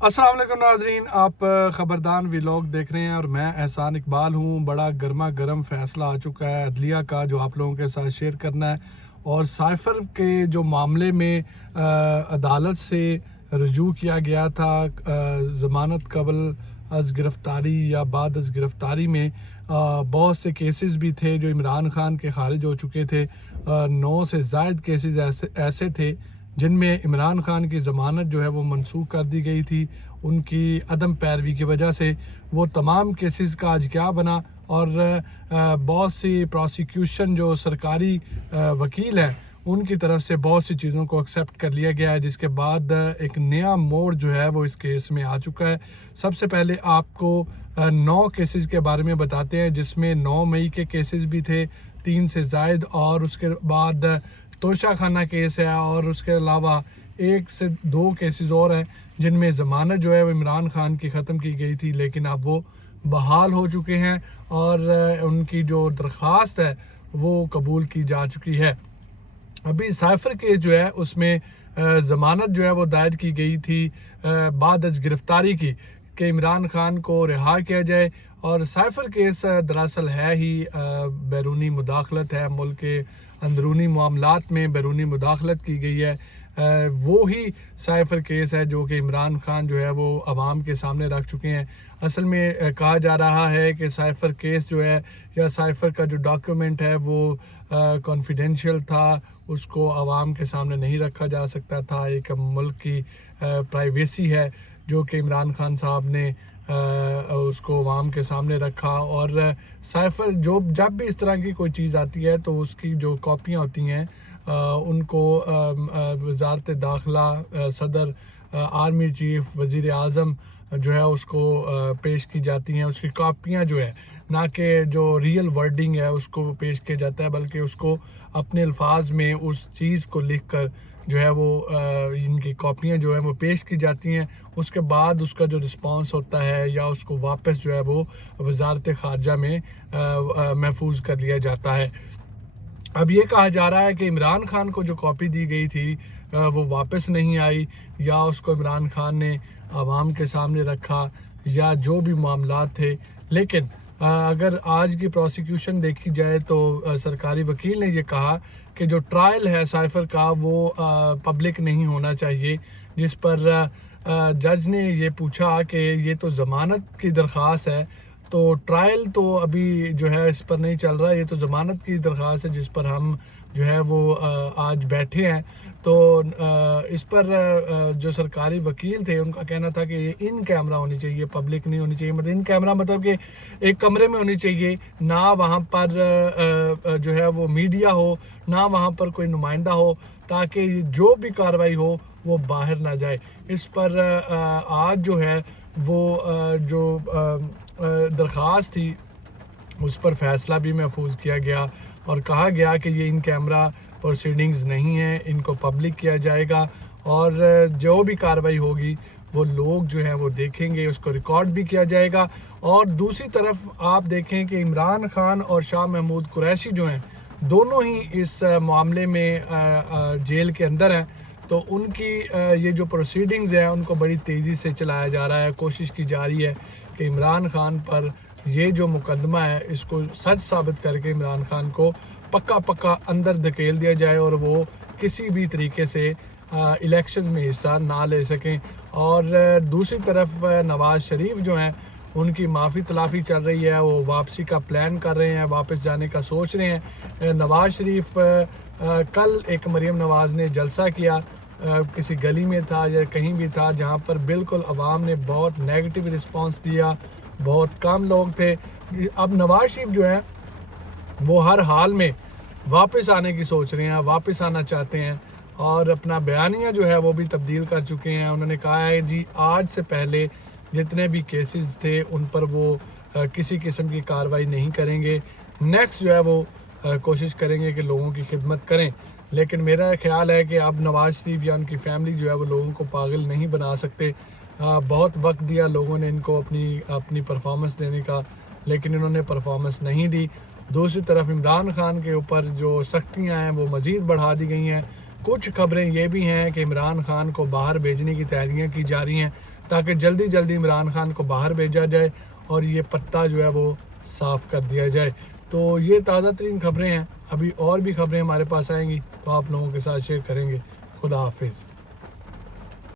अस्सलाम वालेकुम नाजरीन, आप ख़बरदान व्लॉग देख रहे हैं और मैं एहसान इकबाल हूँ। बड़ा गर्मा गर्म फैसला आ चुका है अदलिया का, जो आप लोगों के साथ शेयर करना है। और साइफ़र के जो मामले में अदालत से रजू किया गया था, ज़मानत कबल अज़ गिरफ़्तारी या बाद अज़ गिरफ़्तारी में बहुत से केसेस भी थे जो इमरान खान के ख़ारिज हो चुके थे। 9 से ज़ायद केसेस ऐसे थे जिनमें इमरान खान की ज़मानत जो है वो मनसूख कर दी गई थी। उनकी अदम पैरवी की वजह से वो तमाम केसेस का आज क्या बना। और बहुत सी प्रोसिक्यूशन जो सरकारी वकील हैं उनकी तरफ से बहुत सी चीज़ों को एक्सेप्ट कर लिया गया है, जिसके बाद एक नया मोड़ जो है वो इस केस में आ चुका है। सबसे पहले आपको 9 केसेस के बारे में बताते हैं, जिसमें 9 मई के केसेस भी थे, 3 से ज़ायद, और उसके बाद तोशा खाना केस है, और उसके अलावा 1 से 2 केसेस और हैं जिनमें ज़मानत जो है वो इमरान खान की ख़त्म की गई थी, लेकिन अब वो बहाल हो चुके हैं और उनकी जो दरख्वास्त है वो कबूल की जा चुकी है। अभी साइफ़र केस जो है उसमें ज़मानत जो है वो दायर की गई थी बाद अज़ गिरफ़्तारी की, कि इमरान खान को रिहा किया जाए। और साइफ़र केस दरअसल है ही बैरूनी मुदाखलत है, मुल्क के अंदरूनी मामलात में बैरूनी मुदाखलत की गई है। वो ही साइफ़र केस है जो कि इमरान खान जो है वो आवाम के सामने रख चुके हैं। असल में कहा जा रहा है कि साइफ़र केस जो है या साइफ़र का जो डॉक्यूमेंट है वो कॉन्फिडेंशियल था, उसको आवाम के सामने नहीं रखा जा सकता था। एक मुल्क की प्राइवेसी है जो कि इमरान खान साहब ने उसको आवाम के सामने रखा। और साइफ़र जब भी इस तरह की कोई चीज़ आती है तो उसकी जो कॉपियाँ होती हैं उनको वज़ारत दाखिला, सदर, आर्मी चीफ, वज़ीर आज़म जो है उसको पेश की जाती हैं। उसकी कॉपियाँ जो है, ना कि जो रियल वर्डिंग है उसको पेश किया जाता है, बल्कि उसको अपने अल्फाज में उस चीज़ को लिख कर जो है वो इनकी कॉपियाँ जो हैं वो पेश की जाती हैं। उसके बाद उसका जो रिस्पांस होता है या उसको वापस जो है वो वज़ारत ख़ारजा में महफूज कर लिया जाता है। अब ये कहा जा रहा है कि इमरान खान को जो कॉपी दी गई थी वो वापस नहीं आई, या उसको इमरान खान ने आवाम के सामने रखा, या जो भी मामलात थे। लेकिन अगर आज की प्रोसिक्यूशन देखी जाए तो सरकारी वकील ने ये कहा कि जो ट्रायल है साइफ़र का वो पब्लिक नहीं होना चाहिए, जिस पर जज ने ये पूछा कि ये तो ज़मानत की दरख्वास्त है, तो ट्रायल तो अभी जो है इस पर नहीं चल रहा, ये तो ज़मानत की दरख्वास्त है जिस पर हम जो है वो आज बैठे हैं। तो इस पर जो सरकारी वकील थे उनका कहना था कि ये इन कैमरा होनी चाहिए, पब्लिक नहीं होनी चाहिए। मतलब इन कैमरा मतलब कि एक कमरे में होनी चाहिए, ना वहाँ पर जो है वो मीडिया हो, ना वहाँ पर कोई नुमाइंदा हो, ताकि जो भी कार्रवाई हो वो बाहर ना जाए। इस पर आज जो है वो जो दरख्वास्त थी उस पर फ़ैसला भी महफूज किया गया और कहा गया कि ये इन कैमरा प्रोसीडिंग्स नहीं हैं, इनको पब्लिक किया जाएगा, और जो भी कार्रवाई होगी वो लोग जो हैं वो देखेंगे, उसको रिकॉर्ड भी किया जाएगा। और दूसरी तरफ आप देखें कि इमरान खान और शाह महमूद कुरैशी जो हैं दोनों ही इस मामले में जेल के अंदर हैं, तो उनकी ये जो प्रोसीडिंग्स हैं उनको बड़ी तेज़ी से चलाया जा रहा है। कोशिश की जा रही है कि इमरान खान पर ये जो मुकदमा है इसको सच साबित करके इमरान खान को पक्का अंदर धकेल दिया जाए और वो किसी भी तरीके से इलेक्शन में हिस्सा ना ले सकें। और दूसरी तरफ नवाज़ शरीफ जो हैं उनकी माफ़ी तलाफ़ी चल रही है, वो वापसी का प्लान कर रहे हैं, वापस जाने का सोच रहे हैं। नवाज़ शरीफ कल एक मरीम नवाज़ ने जलसा किया, किसी गली में था या कहीं भी था, जहाँ पर बिल्कुल अवाम ने बहुत नेगेटिव रिस्पांस दिया, बहुत कम लोग थे। अब नवाज़ शरीफ जो है वो हर हाल में वापस आने की सोच रहे हैं, वापस आना चाहते हैं, और अपना बयानिया जो है वो भी तब्दील कर चुके हैं। उन्होंने कहा है जी आज से पहले जितने भी केसेस थे उन पर वो किसी किस्म की कार्रवाई नहीं करेंगे। नेक्स्ट जो है वो कोशिश करेंगे कि लोगों की खिदमत करें। लेकिन मेरा ख्याल है कि अब नवाज़ शरीफ या उनकी फैमिली जो है वो लोगों को पागल नहीं बना सकते। बहुत वक्त दिया लोगों ने इनको अपनी परफॉर्मेंस देने का, लेकिन इन्होंने परफॉर्मेंस नहीं दी। दूसरी तरफ इमरान खान के ऊपर जो सख्तियां हैं वो मज़ीद बढ़ा दी गई हैं। کچھ خبریں یہ بھی ہیں کہ عمران خان کو باہر بھیجنے کی تیاریاں کی جا رہی ہیں تاکہ جلدی جلدی عمران خان کو باہر بھیجا جائے اور یہ پتہ جو ہے وہ صاف کر دیا جائے. تو یہ تازہ ترین خبریں ہیں. ابھی اور بھی خبریں ہمارے پاس آئیں گی تو آپ لوگوں کے ساتھ شیئر کریں گے. خدا حافظ.